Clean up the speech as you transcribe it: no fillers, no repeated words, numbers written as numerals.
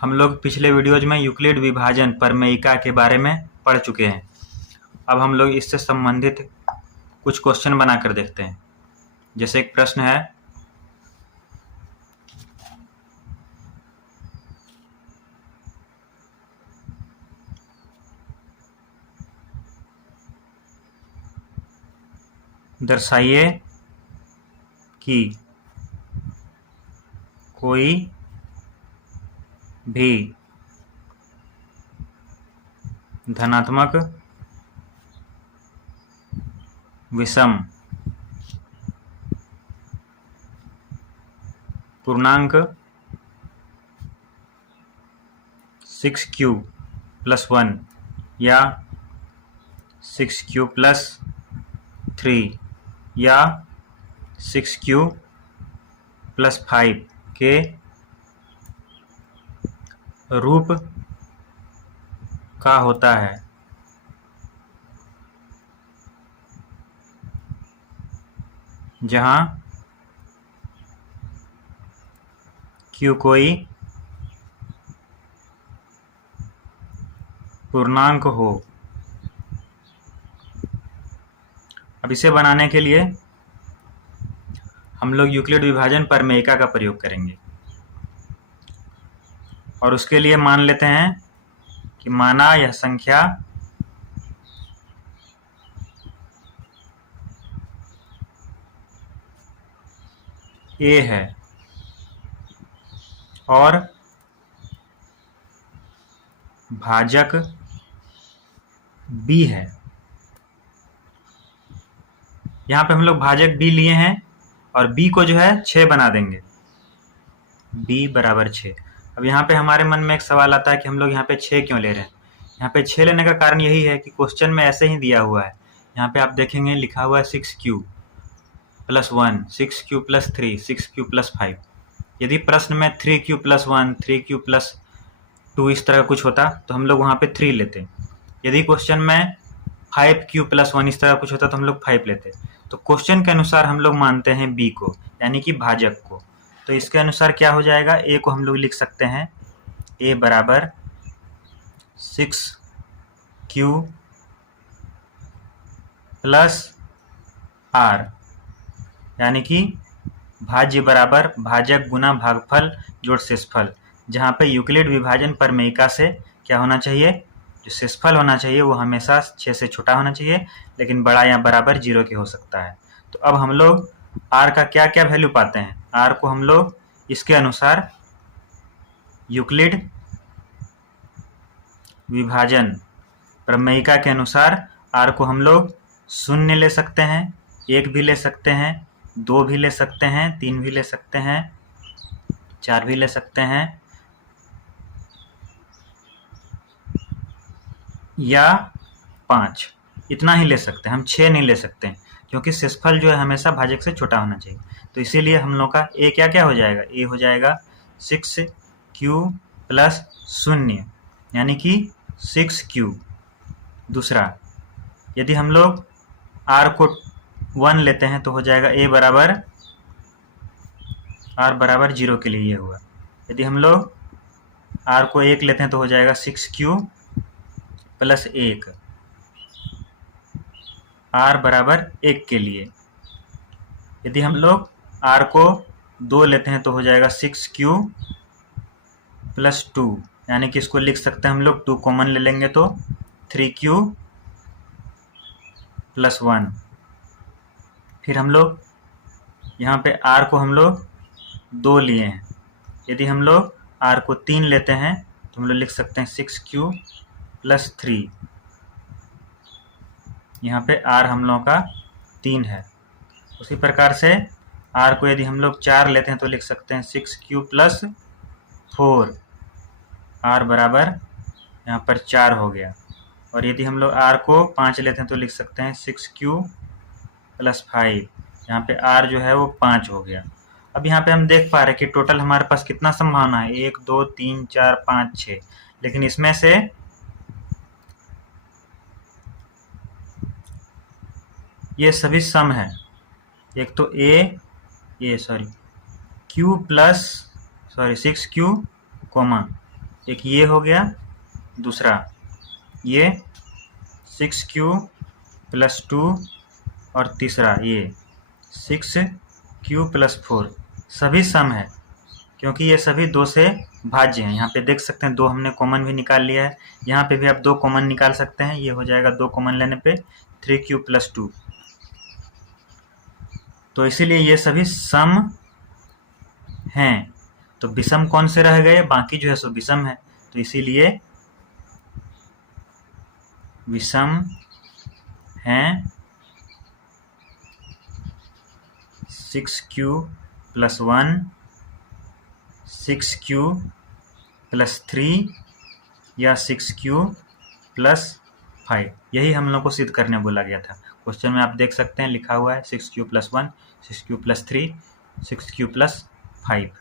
हम लोग पिछले वीडियोज में यूक्लिड विभाजन प्रमेयिका के बारे में पढ़ चुके हैं। अब हम लोग इससे संबंधित कुछ क्वेश्चन बनाकर देखते हैं। जैसे एक प्रश्न है, दर्शाइए कि कोई भी धनात्मक विषम पूर्णांक 6q + 1 या 6q + 3 या 6q + 5 के रूप का होता है। जहाँ q कोई पूर्णांक हो। अब इसे बनाने के लिए हम लोग यूक्लिड विभाजन प्रमेयिका का प्रयोग करेंगे और उसके लिए मान लेते हैं कि माना यह संख्या a है और भाजक b है। यहाँ पे हम लोग भाजक b लिए हैं और b को जो है 6 बना देंगे, b = 6। अब यहाँ पे हमारे मन में एक सवाल आता है कि हम लोग यहाँ पे 6 क्यों ले रहे हैं। यहाँ पे 6 लेने का कारण यही है कि क्वेश्चन में ऐसे ही दिया हुआ है। यहाँ पे आप देखेंगे लिखा हुआ है 6q + 1, 6q + 3, 6q + 5। यदि प्रश्न में 3q + 1, 3q + 2 इस तरह का कुछ होता तो हम लोग वहाँ पे 3 लेते। यदि क्वेश्चन में 5q + 1 इस तरह कुछ होता तो हम लोग 5 लेते। तो क्वेश्चन के अनुसार हम लोग मानते हैं b को, यानी कि भाजक को। तो इसके अनुसार क्या हो जाएगा, a को हम लोग लिख सकते हैं a = 6q + r, यानी कि भाज्य बराबर भाजक गुना भागफल जोड़ शेषफल। जहाँ पे यूक्लिड विभाजन प्रमेयिका से क्या होना चाहिए, जो शेषफल होना चाहिए वो हमेशा 6 से छोटा होना चाहिए, लेकिन बड़ा या बराबर 0 के हो सकता है। तो अब हम लोग r का क्या क्या वैल्यू पाते हैं। r को हम लोग इसके अनुसार यूक्लिड विभाजन प्रमेयिका के अनुसार r को हम लोग 0 ले सकते हैं, 1 भी ले सकते हैं, 2 भी ले सकते हैं, 3 भी ले सकते हैं, 4 भी ले सकते हैं या 5, इतना ही ले सकते हैं। हम 6 नहीं ले सकते हैं क्योंकि शेषफल जो है हमेशा भाजक से छोटा होना चाहिए। तो इसीलिए हम लोग का a क्या हो जाएगा, a हो जाएगा 6q + 0, यानी कि 6q। दूसरा, यदि हम लोग r को 1 लेते हैं तो हो जाएगा a = r = 0 के लिए ये हुआ। यदि हम लोग r को 1 लेते हैं तो हो जाएगा 6q + 1, r = 1 के लिए। यदि हम लोग r को 2 लेते हैं तो हो जाएगा 6q + 2, यानी कि इसको लिख सकते हैं हम लोग 2 कॉमन ले लेंगे तो 3q + 1। फिर हम लोग यहाँ पे r को हम लोग 2 लिए हैं। यदि हम लोग r को 3 लेते हैं तो हम लोग लिख सकते हैं 6q + 3। यहाँ पे r हम लोगों का 3 है। उसी प्रकार से r को यदि हम लोग 4 लेते हैं तो लिख सकते हैं 6q + 4, r = यहाँ पर 4 हो गया। और यदि हम लोग r को 5 लेते हैं तो लिख सकते हैं 6q + 5, यहाँ पे r जो है वो 5 हो गया। अब यहाँ पे हम देख पा रहे हैं कि टोटल हमारे पास कितना संभावना है, 1 2 3 4 5 6, लेकिन इसमें से ये सभी सम है। एक तो q प्लस 6q, एक ये हो गया, दूसरा ये 6q + 2 और तीसरा ये 6q + 4 सभी सम है क्योंकि ये सभी 2 से भाज्य हैं। यहाँ पे देख सकते हैं 2 हमने कॉमन भी निकाल लिया है। यहाँ पे भी आप 2 कॉमन निकाल सकते हैं। ये हो जाएगा 2 कॉमन लेने पे 3q + 2। तो इसीलिए ये सभी सम हैं। तो विषम कौन से रह गए? बाकी जो है सो विषम है। तो इसीलिए विषम हैं 6q + 1, 6q + 3 या 6q + 5। यही हम लोग को सिद्ध करने बोला गया था। क्वेश्चन में आप देख सकते हैं लिखा हुआ है 6q + 1, 6q + 3, 6q + 5।